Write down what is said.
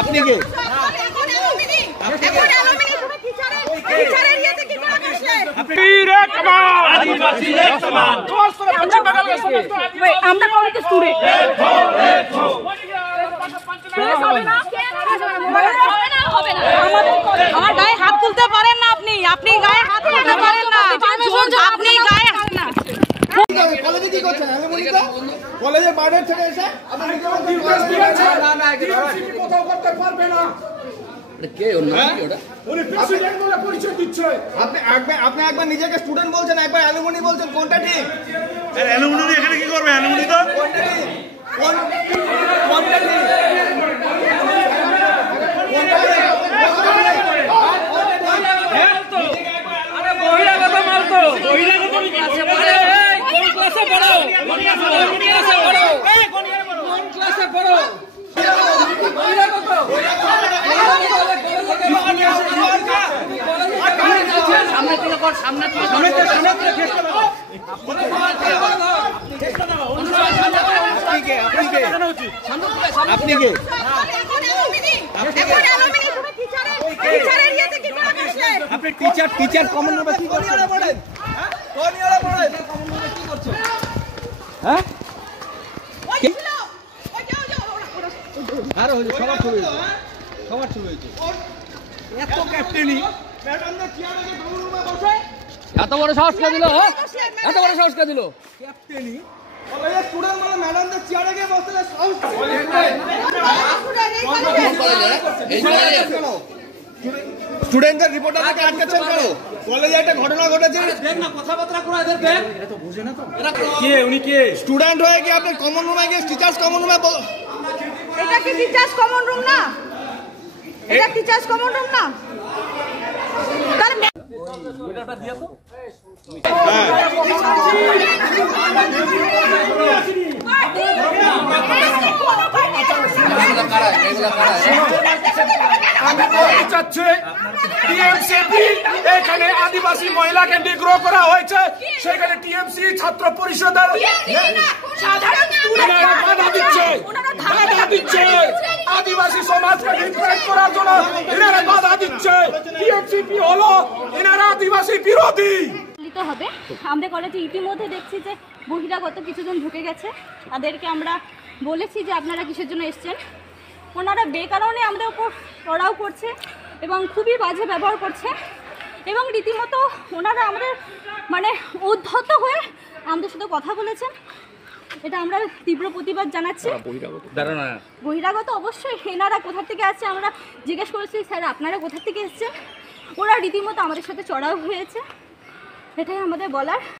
আপনি কে? আমরা কলেজের স্টুডেন্ট। আমার গায়ে হাত তুলতে পারেন না আপনি, আপনি গায়ে হাত তুলতে পারেন না, আপনি গায়ে হাত না। কলেজে কি করছেন? কলেজের বাইরে থেকে এসে আপনি কোথাও করতে পারবে না। কে ওর নাম কি ওটা? উনি প্রেসিডেন্ট বলে পরিচয় দিচ্ছে। আপনি একবার নিজেকে স্টুডেন্ট বলছেন, একবার অ্যালুমিনি বলছেন, কোনটা ঠিক? আরে অ্যালুমিনি এখানে কি করবে? অ্যালুমিনি তো কোনটা ঠিক? কোনটা ঠিক? আরে বহিরাগত মাল তো, বহিরাগত ক্লাসে পড়ো, কোন ক্লাসে পড়ো, কোন ক্লাসে পড়ো, কোন ক্লাসে পড়ো, বহিরাগত সামনে থেকে কর, সামনে থেকে আপনি কে? আপনি টিচার কমন রুমে কি করছেন? কোন ইয়ারে পড়েন? কমন রুমে কি করছেন? হ্যাঁ? আরে হইছে সবার শুরু হইছে। সবার শুরু হইছে। এত ক্যাপ্টেনি ম্যাডামদের চেয়ারে যে কমন রুমে বসে এত বড় সাহস কে দিল? এত বড় সাহস কে দিল? ক্যাপ্টেনি কলেজের স্টুডেন্ট মানে ম্যাডামদের চেয়ারে গিয়ে বসতে সাহস স্টুডেন্টদের রিপোর্টারকে আটকাচ্ছেন কেন? কলেজে একটা ঘটনা ঘটেছে, দেখ না কথাবার্তা করে এদের দেখ। এরা তো বুঝে না তো। এরা কে? উনি কে? স্টুডেন্ট হয়ে কি আপনি কমন রুমে গিয়ে টিচার্স কমন রুমে এটা কি টিচার্স কমন রুম না? এটা টিচার্স কমন রুম না? তাহলে ওইটা দিয়া তো। এখানে আদিবাসী মহিলাকে নিগ্রহ করা হয়েছে, সেখানে টিএমসি ছাত্র পরিষদের বাধা দিচ্ছে, আদিবাসী সমাজকে ডিফেন্ড করার জন্য এনারা বাধা দিচ্ছে। টিএমসিপি হলো এনারা আদিবাসী বিরোধী। হবে আমরা কলেজে ইতিমধ্যে দেখছি যে বহিরাগত কিছুজন ঢুকে গেছে, তাদেরকে আমরা বলেছি যে আপনারা কিসের জন্য এসছেন। ওনারা বেকারণে আমাদের উপর চড়াও করছে এবং খুবই বাজে ব্যবহার করছে এবং রীতিমতো ওনারা আমাদের মানে উদ্ধত হয়ে আমাদের সাথে কথা বলেছেন। এটা আমরা তীব্র প্রতিবাদ জানাচ্ছি। বহিরাগত অবশ্যই এনারা কোথা থেকে আসছে আমরা জিজ্ঞেস করেছি, স্যার আপনারা কোথা থেকে এসছেন? ওরা রীতিমতো আমাদের সাথে চড়াও হয়েছে, এটাই আমাদের বলার।